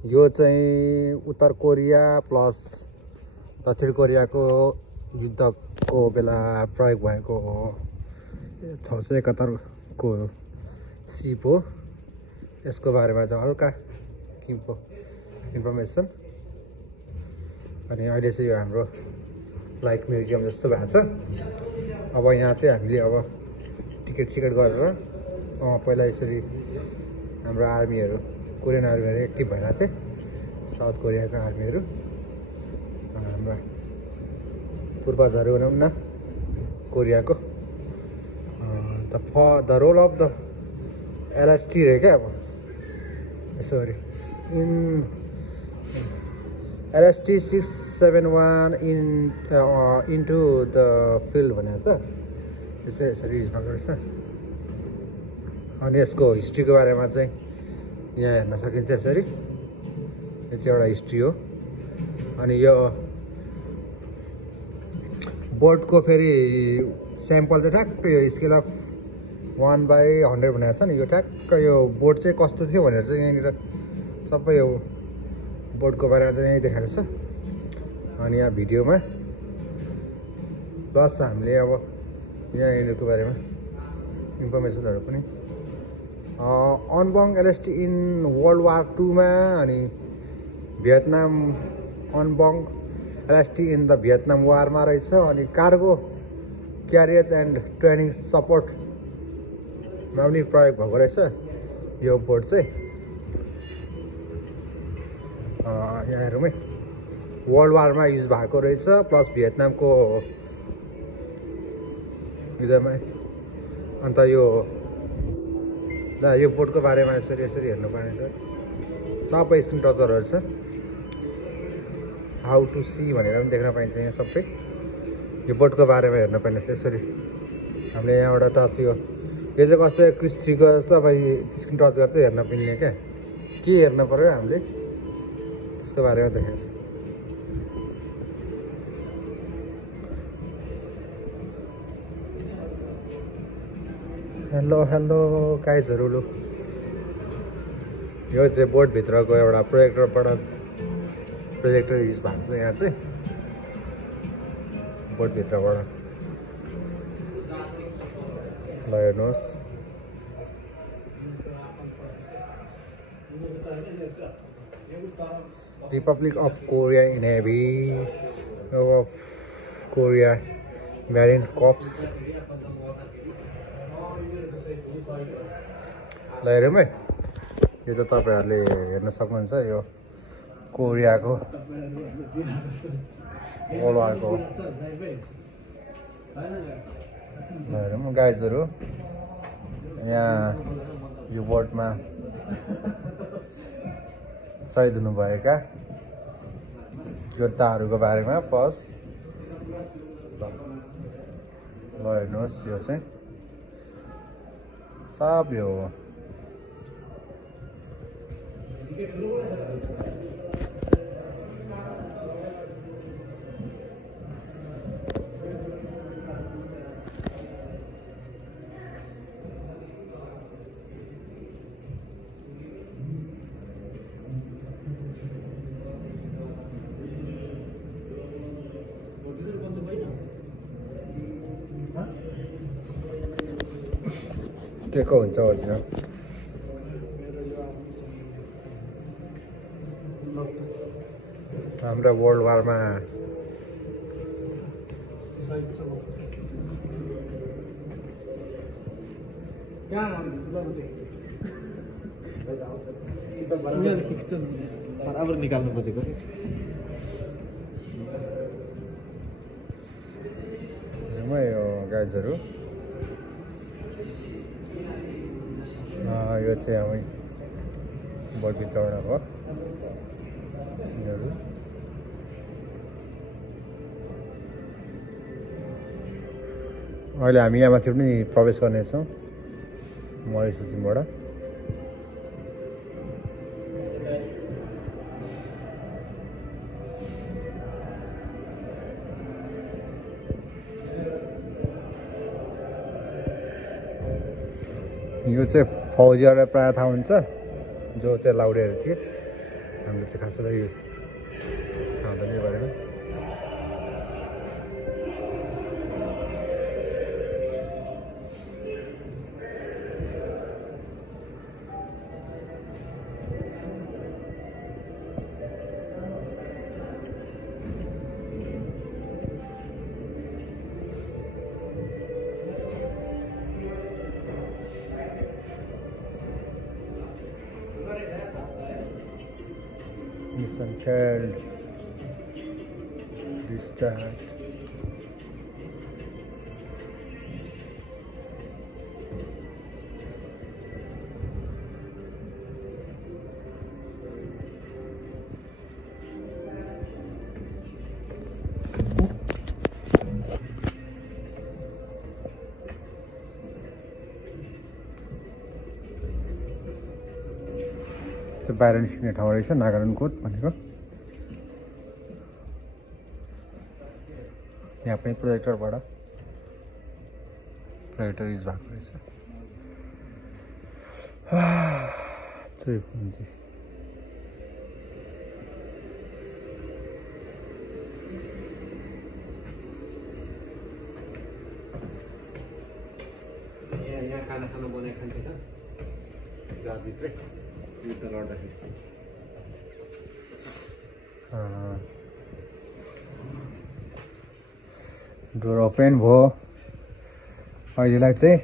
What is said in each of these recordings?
यो चाहिँ उत्तर कोरिया प्लस दक्षिण कोरियाको युद्धको बेला प्रयोग भएको 671 को सिप हो। यसको बारेमा चाहिँ हल्का इन्फर्मेसन। अनि अहिले चाहिँ यो हाम्रो लाइक म्युजियम जस्तो भएको छ। अब यहाँ चाहिँ हामीले अब टिकट गरेर पहिला यसरी हाम्रो आर्मीहरू कोरियन आर्मीहरू एक्टिभ भइरहेको थिए। साउथ कोरियाको आर्मीहरू हाम्रा पूर्वजहरू भनौँ न कोरियाको। The role of the LST रहे क्या अब sorry LST 671 into the field भनेको छ। यो चाहिँ यसरी भएको रहेछ। अनि यसको हिस्ट्रीको बारेमा चाहिँ यहाँ हेर्न सकिन्छ यसरी। यो चाहिँ एउटा हिस्ट्री हो। अनि यो बोर्डको फेरि स्याम्पल चाहिँ ठ्याक्क यो स्केल अफ 1/100 भनेको छ नि। यो ठ्याक्क यो बोर्ड चाहिँ कस्तो थियो भनेर चाहिँ यहाँनिर सबै यो बोर्डको बारेमा चाहिँ यहीँ देखाएको छ। अनि यहाँ भिडियोमा प्लस हामीले अब यहाँ यिनीहरूको बारेमा इन्फर्मेसनहरू पनि अनबङ LST इन वर्ल्ड वार 2 मा अनि भियतनाम अनबङ LST इन द भियतनाम वारमा रहेछ। अनि कार्गो क्यारियर्स एन्ड ट्रेनिङ सपोर्टमा पनि प्रयोग भएको रहेछ यो बोर्ड चाहिँ। यहाँ हेरौँ है वर्ल्ड वारमा युज भएको रहेछ प्लस भियतनामको युद्धमै। अन्त यो बोर्डको बारेमा यसरी हेर्नुपर्ने छ। सबै स्क्रिन टचरहरू छ। हाउ टु सी भनेर पनि देख्न पाइन्छ यहाँ सबै। यो बोर्डको बारेमा हेर्नुपर्ने छ यसरी हामीले यहाँबाट टच यो चाहिँ कस्तो क्रिस्टीको जस्तो अब स्क्रिन टच गर्दै हेर्न मिल्ने क्या। के हेर्नु पर्यो हामीले त्यसको बारेमा देखाएको छ। हेलो गाइजहरू लु यो चाहिँ बोर्डभित्रको एउटा प्रोजेक्टर युज भएको छ यहाँ चाहिँ बोर्डभित्रबाट। ल हेर्नुहोस् Republic of Korea navy of Korea marine corps. ल हेरौँ है यो चाहिँ तपाईँहरूले हेर्न सक्नुहुन्छ यो कोरियाको वर्ल्ड वारको। ल हेरौँ गाइजहरू यहाँ यो बोर्डमा सहिद हुनुभएका योद्धाहरूको बारेमा प्लस ल हेर्नुहोस् यो चाहिँ सब यो के को हुन्छ ओरिजिनल। हाम्रो वर्ल्ड वारमा बराबर निकाल्नु खोजेको यो गाइजहरू यो चाहिँ हामी बोर्डभित्रबाट भयो। अहिले हामी यहाँ माथि पनि प्रवेश गर्नेछौँ मरिससबाट। यो चाहिँ फौजीहरूलाई प्रायः थाहा हुन्छ जो चाहिँ लाउडेहरू थिए। हामीले चाहिँ खास गरी खाँदैन यो बारेमा। Mission failed. Restart. बाहिर निस्किने ठाउँ रहेछ नागाल्यान्ड कोट भनेको। यहाँ पनि प्रोजेक्टरबाट प्रोजेक्टर युज भएको रहेछ। त्रिपुन्जी यहाँ खाना बनाइ खान्छ त रातभित्रै युद्ध लड्दाखेरि। डोर ओपन भयो अहिलेलाई चाहिँ।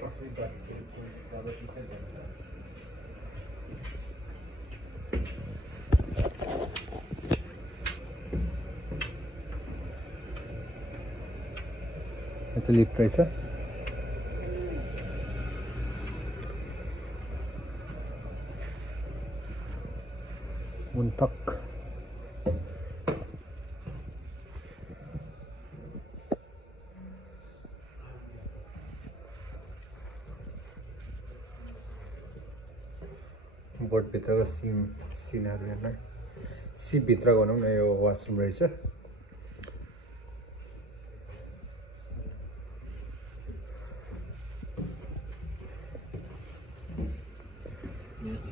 यो चाहिँ लिफ्ट रहेछ। मुन्तक बोटभित्रको सिनहरू हेर्न सिपभित्र भनौँ न यो वासरुम रहेछ।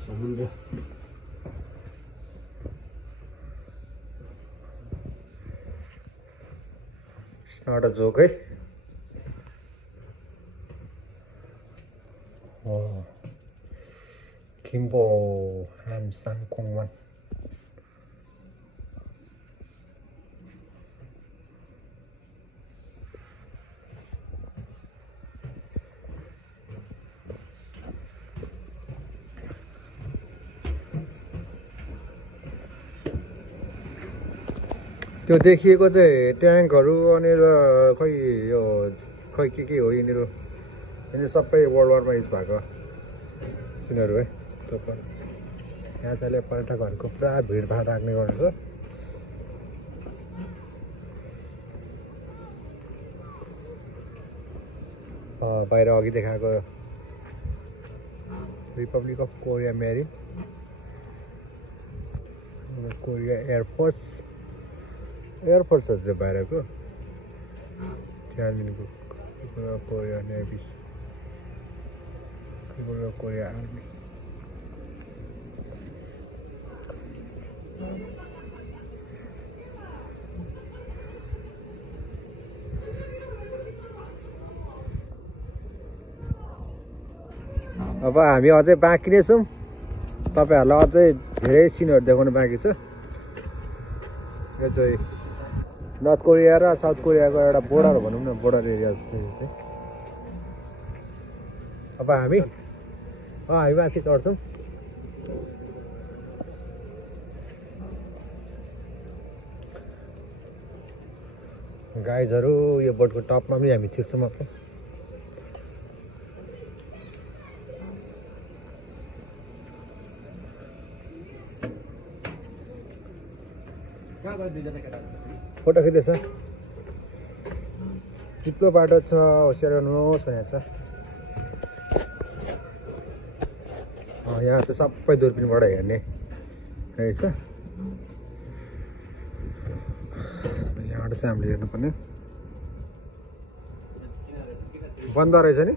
समुद्र It's not a joke, eh? Oh, Kimbo Ham San Kongwan. त्यो देखिएको चाहिँ ट्याङ्कहरू अनि खै यो खै के हो यिनीहरू सबै वर्ल्ड वारमा युज भएको सिनहरू है। त्यो यहाँ चाहिँ पर्यटकहरूको पुरा भिडभाड राख्ने गर्छ। बाहिर अघि देखाएको Republic of Korea marine Korea एयरफोर्सहरू चाहिँ बाहिरको त्यहाँदेखिको कोरिया नेभी कोरिया आर्मी। अब हामी अझै बाँकी नै छौँ। तपाईँहरूलाई अझै धेरै सिनहरू देखाउनु बाँकी छ। यो चाहिँ नर्थ कोरिया र साउथ कोरियाको एउटा बोर्डर भनौँ न, बोर्डर एरिया जस्तो यो चाहिँ। अब हामी माथि चढ्छौँ। गाइजहरू यो बोटको टपमा पनि हामी छिर्छौँ। अब फोटो खिच्दैछ। चिप्लो बाटो छ, होसियार गर्नुहोस् भनेको छ। यहाँ चाहिँ सबै दूरबिनबाट हेर्ने रहेछ। यहाँबाट चाहिँ हामीले हेर्नुपर्ने बन्द रहेछ नि।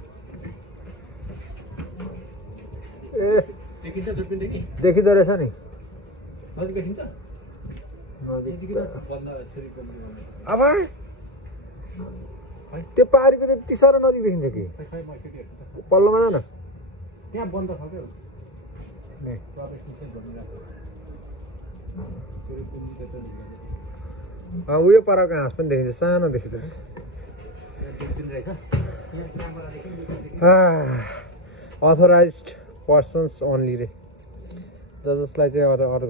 ए देखिँदो रहेछ नि। नजिक देखिन्छ नजिक बन्द फेरि कम्ती अब त्यो पारीको त यति साह्रो नजिक देखिन्छ कि खै म एकचोटि हेर्छु त पल्लोमा जान त्यहाँ बन्द छ क्या नै तपाईँ सिक्सेस भनिरहेको फेरि कुन्जी त्यता निक्लिन्छ उयो परको हाँस पनि देखिन्छ सानो देखिँदो रहेछ दुर्बिन रहेछ यहाँ क्यामेरा देखि अथोराइज्ड पर्सन्स ओन्ली रे जसलाई चाहिँ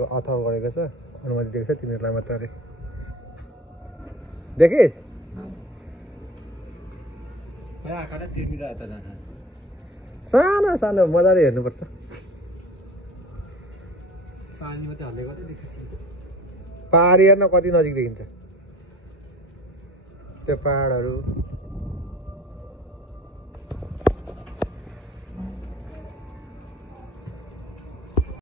अथर गरेको छ अनुमति दिएको छ तिनीहरूलाई मात्र अरे देखिस् यहाँ आँखा नै तिर्मिरहेको त जान्छ सानो सानो मजाले हेर्नुपर्छ पानीमा चाहिँ हालेको चाहिँ देखिन्छ पहाड हेर्न कति नजिक देखिन्छ त्यो पहाडहरू